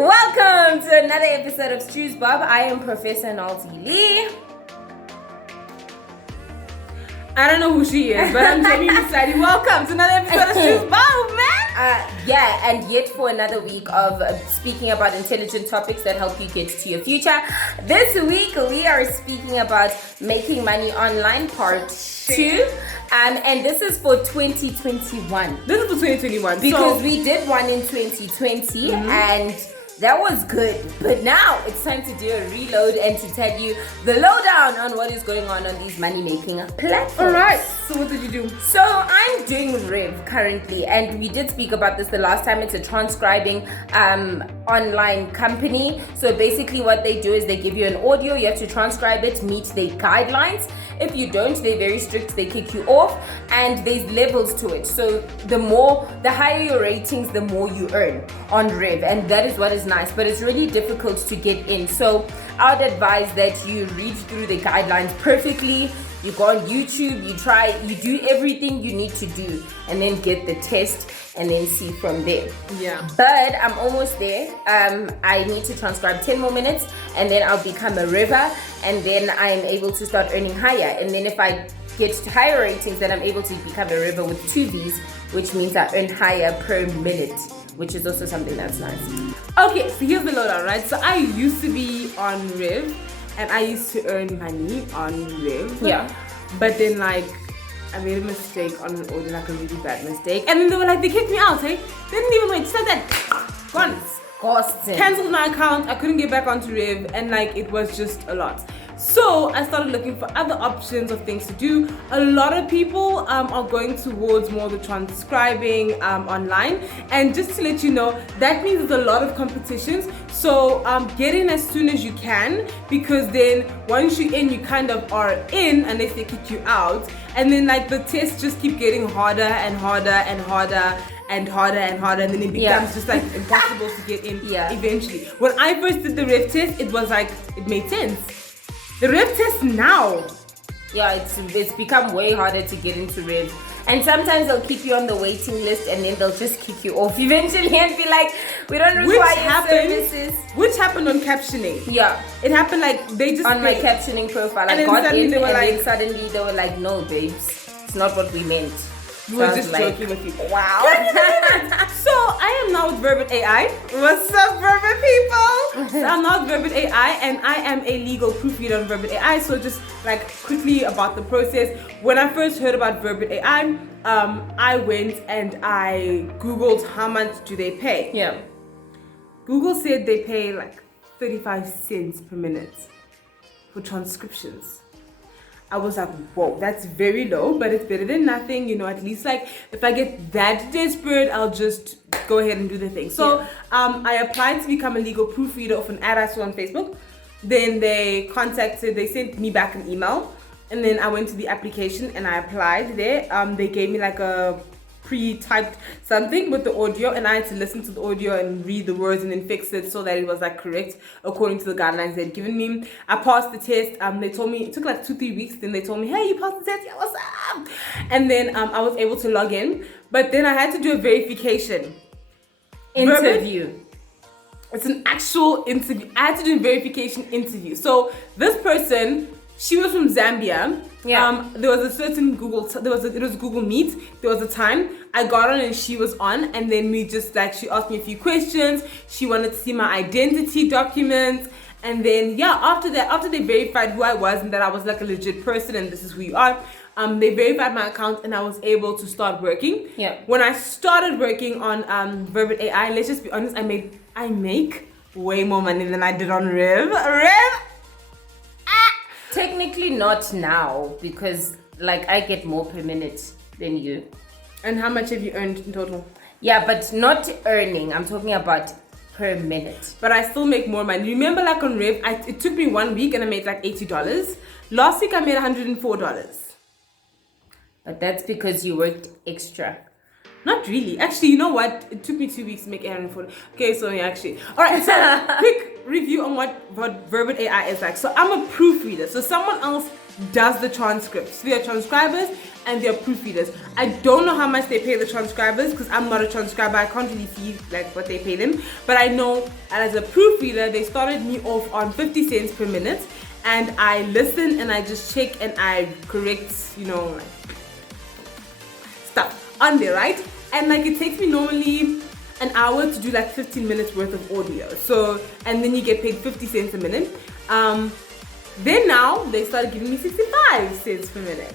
Welcome to another episode of Stru's Bob. I am Professor Nalti Lee. I don't know who she is, but I'm Jamie Musadi. Welcome to another episode of Stru's Bob, man. And yet for another week of speaking about intelligent topics that help you get to your future. This week we are speaking about making money online part 2. And this is for 2021. This is for 2021. Because we did one in 2020 and that was good. But now it's time to do a reload and to tell you the lowdown on what is going on these money-making platforms. Alright, so what did you do? So I'm doing Rev currently, and we did speak about this the last time. It's a transcribing online company. So basically what they do is they give you an audio, you have to transcribe it, meet their guidelines. If you don't, they're very strict, they kick you off, and there's levels to it. So the higher your ratings, the more you earn on Rev, and that is what is nice, but it's really difficult to get in. So I would advise that you read through the guidelines perfectly. You go on YouTube, you do everything you need to do, and then get the test and then see from there. Yeah. But I'm almost there. I need to transcribe 10 more minutes and then I'll become a River, and then I'm able to start earning higher. And then if I get to higher ratings, then I'm able to become a River with 2 Vs, which means I earn higher per minute, which is also something that's nice. Okay, so here's the lowdown, right? So I used to be on Rev, and I used to earn money on Rev. Yeah. But then I made a mistake on an order, like a really bad mistake. And then they kicked me out, hey? They didn't even wait, just like that. Gone. Cancelled my account, I couldn't get back onto Rev, and it was just a lot. So I started looking for other options of things to do. A lot of people are going towards more the transcribing online, and just to let you know, that means there's a lot of competitions. So get in as soon as you can, because then once you're in, you kind of are in unless they kick you out, and then the tests just keep getting harder and harder and harder and harder and harder, and then it becomes just impossible to get in eventually. When I first did the Rev test, it was it made sense. The Rev test now, it's become way harder to get into Rev, and sometimes they'll keep you on the waiting list and then they'll just kick you off eventually and be like, we don't require services. Which happened on captioning. Yeah, it happened they just on my captioning profile. I got in and then suddenly they were like, no babes, it's not what we meant. We were just joking with you. Wow. So I am now with Verbit AI. What's up, Verbit people? So I'm now with Verbit AI, and I am a legal proofreader on Verbit AI. So just quickly about the process. When I first heard about Verbit AI, I went and I Googled how much do they pay. Yeah. Google said they pay 35 cents per minute for transcriptions. I was like, whoa, that's very low, but it's better than nothing. At least if I get that desperate, I'll just go ahead and do the thing. So I applied to become a legal proofreader of an ad I saw on Facebook. Then they sent me back an email, and then I went to the application and I applied there. They gave me a pre-typed something with the audio, and I had to listen to the audio and read the words and then fix it so that it was correct according to the guidelines they'd given me. I passed the test. They told me it took 2-3 weeks. Then they told me, hey, you passed the test. Yeah, what's up? And then I was able to log in, but then I had to do a verification interview. It's an actual interview. I had to do a verification interview. So this person, she was from Zambia. Yeah. There was a certain it was Google Meet. There was a time I got on and she was on, and then we just she asked me a few questions. She wanted to see my identity documents, and then after they verified who I was and that I was a legit person and this is who you are, they verified my account and I was able to start working. Yeah. When I started working on Verbit AI, let's just be honest, I make way more money than I did on Rev. Technically not now, because I get more per minute than you. And how much have you earned in total? Yeah, but not earning. I'm talking about per minute. But I still make more money. Remember on Rev, it took me 1 week and I made $80. Last week I made $104. But that's because you worked extra. Not really. Actually, you know what? It took me 2 weeks to make 840. Okay, so actually. Alright, so quick review on what Verbit AI is like. So I'm a proofreader. So someone else does the transcripts. We are transcribers and they're proofreaders. I don't know how much they pay the transcribers because I'm not a transcriber. I can't really see like what they pay them, but I know as a proofreader they started me off on 50 cents per minute, and I listen and I just check and I correct, you know, like stuff on there, right? And like it takes me normally an hour to do like 15 minutes worth of audio. So, and then you get paid 50 cents a minute. Then now they started giving me 65 cents per minute.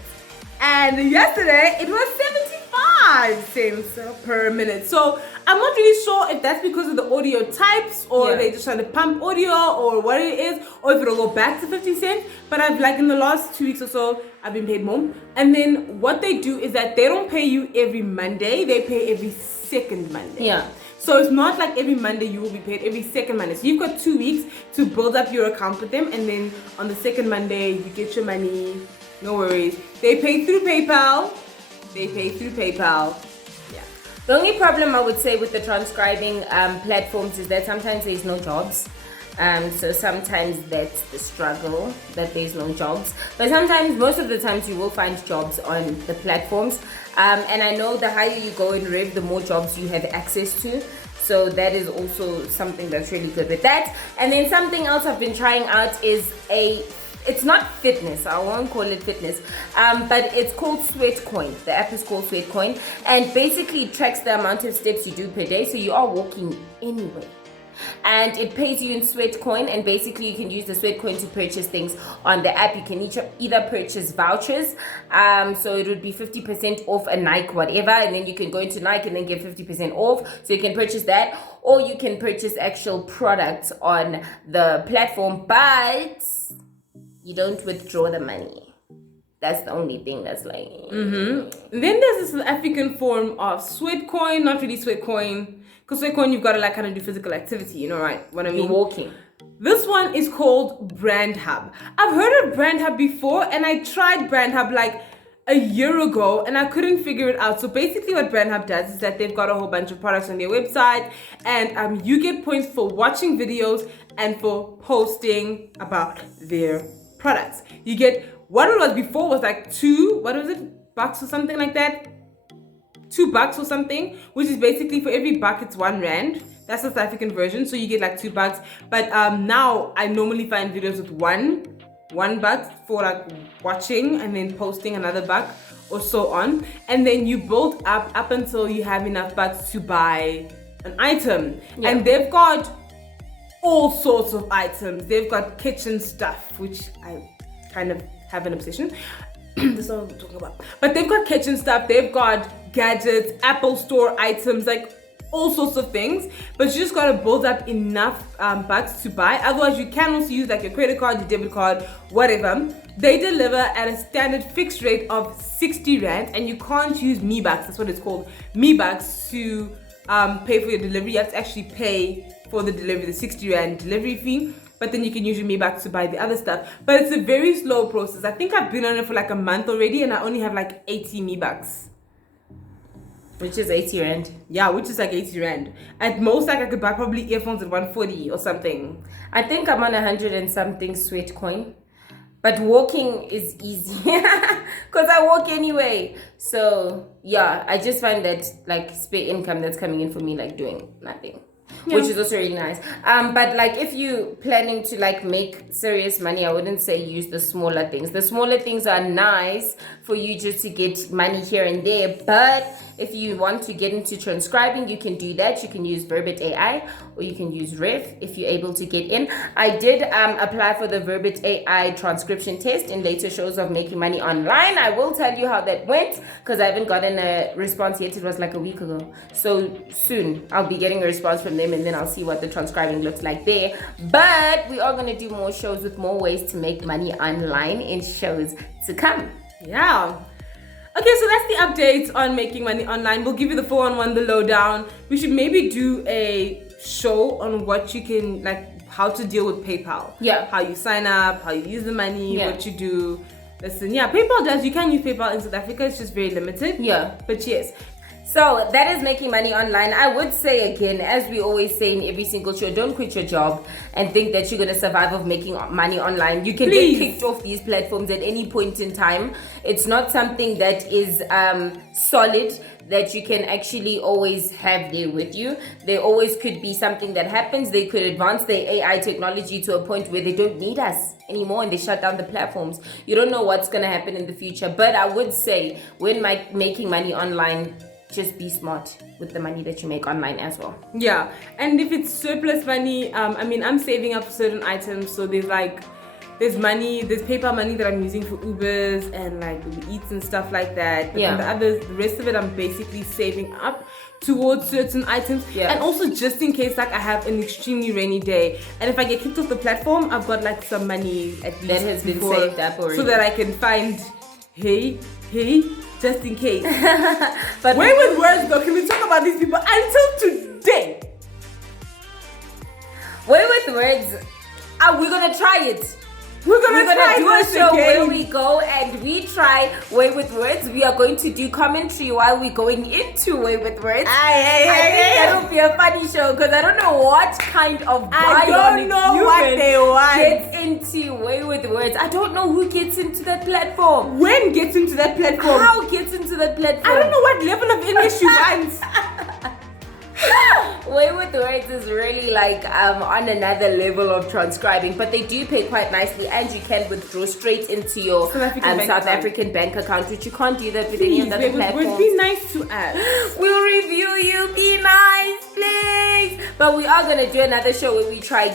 And yesterday it was 75 cents per minute. So I'm not really sure if that's because of the audio types or they just trying to pump audio or what it is, or if it'll go back to 50 cents. But I've like in the last 2 weeks or so, I've been paid more. And then what they do is that they don't pay you every Monday, they pay every second Monday. Yeah. So it's not like every Monday you will be paid, every second Monday. So you've got 2 weeks to build up your account with them, and then on the second Monday you get your money. No worries. They pay through PayPal. Yeah. The only problem I would say with the transcribing platforms is that sometimes there's no jobs. So sometimes that's the struggle, that there's no jobs. But sometimes, most of the times, you will find jobs on the platforms. And I know the higher you go in Rev, the more jobs you have access to. So that is also something that's really good with that. And then something else I've been trying out is it's not fitness, I won't call it fitness, but it's called Sweatcoin. The app is called Sweatcoin, and basically it tracks the amount of steps you do per day, so you are walking anyway. And it pays you in Sweatcoin, and basically you can use the Sweatcoin to purchase things on the app. You can either purchase vouchers, so it would be 50% off a Nike whatever, and then you can go into Nike and then get 50% off, so you can purchase that, or you can purchase actual products on the platform, but you don't withdraw the money. That's the only thing that's like. Then there's this African form of Sweatcoin, not really Sweatcoin, because Sweatcoin you've got to like kind of do physical activity, you know, right? What I mean? You're walking. This one is called Brand Hub. I've heard of Brand Hub before, and I tried Brand Hub like a year ago and I couldn't figure it out. So basically what Brand Hub does is that they've got a whole bunch of products on their website, and you get points for watching videos and for posting about their products. You get, what it was before was like $2 or something like that. $2 or something, which is basically for every buck it's R1. That's the South African version, so you get like $2. But now I normally find videos with $1 for like watching and then posting another buck or so on, and then you build up until you have enough bucks to buy an item. And they've got all sorts of items. They've got kitchen stuff, which I kind of have an obsession. That's not what I'm talking about. But they've got kitchen stuff, they've got gadgets, Apple Store items, like all sorts of things. But you just gotta build up enough bucks to buy. Otherwise, you can also use like your credit card, your debit card, whatever. They deliver at a standard fixed rate of 60 Rand, and you can't use Me Bucks, that's what it's called, Me Bucks, to pay for your delivery. You have to actually pay for the delivery, the 60 Rand delivery fee, but then you can use your Me Bucks to buy the other stuff. But it's a very slow process. I think I've been on it for like a month already, and I only have like 80 Me Bucks. Which is 80 Rand. Yeah, which is like 80 Rand. At most, like I could buy probably earphones at 140 or something. I think I'm on 100 and something Sweatcoin. But walking is easy because I walk anyway. So yeah, I just find that like spare income that's coming in for me, like doing nothing. Yeah. Which is also really nice. But like if you planning to like make serious money, I wouldn't say use the smaller things. The smaller things are nice for you just to get money here and there. But if you want to get into transcribing, you can do that. You can use Verbit AI or you can use Rev if you're able to get in. I did apply for the Verbit AI transcription test in later shows of making money online. I will tell you how that went because I haven't gotten a response yet. It was like a week ago. So soon I'll be getting a response from them, and then I'll see what the transcribing looks like there. But we are going to do more shows with more ways to make money online in shows to come. Yeah. Okay, so that's the update on making money online. We'll give you the 4-on-1, the lowdown. We should maybe do a show on what you can, like, how to deal with PayPal. Yeah. How you sign up, how you use the money, what you do. Listen, yeah, PayPal does. You can use PayPal in South Africa. It's just very limited. Yeah. But yes. So that is making money online. I would say again, as we always say in every single show, don't quit your job and think that you're going to survive of making money online. You can get kicked off these platforms at any point in time. It's not something that is solid that you can actually always have there with you. There always could be something that happens. They could advance their AI technology to a point where they don't need us anymore and they shut down the platforms. You don't know what's going to happen in the future. But I would say when making money online, just be smart with the money that you make online as well. Yeah, and if it's surplus money, I'm saving up for certain items. So there's paper money that I'm using for Ubers and like Uber Eats and stuff like that. But the rest of it, I'm basically saving up towards certain items. Yeah. And also just in case like I have an extremely rainy day, and if I get kicked off the platform, I've got like some money at least that has been saved up already, so that I can find just in case. But wait with words though, can we talk about these people until today? Wait with words. We're gonna try it. We're gonna do a show where we go and we try Way with Words. We are going to do commentary while we're going into Way with Words. I think that'll be a funny show because I don't know what kind of I don't know what they want. Gets into Way with Words. I don't know who gets into that platform. When gets into that platform? How gets into that platform? I don't know what level of English you want. Way with Words is really like on another level of transcribing, but they do pay quite nicely, and you can withdraw straight into your South African bank account, which you can't do that with any of the other platforms. Be nice to us. We'll review you. Be nice, please. But we are gonna do another show where we try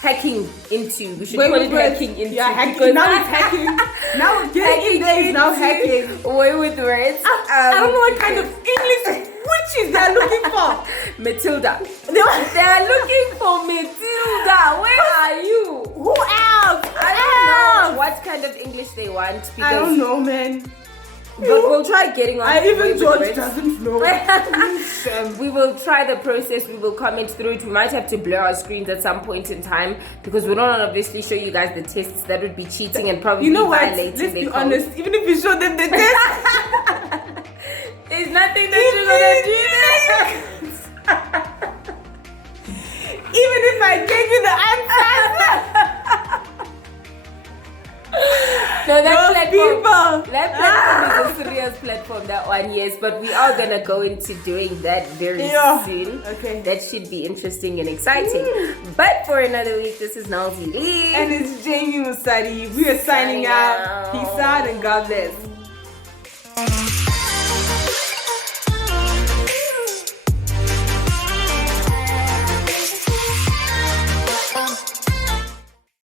hacking into. We should call it hacking into. Yeah, hacking. Now it's hacking. Now getting there is now hacking. Way with Words. I don't know what kind of English witches they're looking for. Matilda. They're looking for Matilda. Where are you? Who else? I don't know what kind of English they want. Because I don't know, man. But we'll try getting on. Even George doesn't know. We will try the process. We will comment through it. We might have to blur our screens at some point in time because we don't obviously show you guys the tests. That would be cheating and probably violating Let's be honest. Even if we show them the test, there's nothing that you're gonna do. Even if I gave you the answer. No, that platform is a serious platform, that one, yes. But we are going to go into doing that very soon. Okay. That should be interesting and exciting. But for another week, this is Nalzi Lee. And it's Jamie Musadi. We are signing out. Peace out and God bless.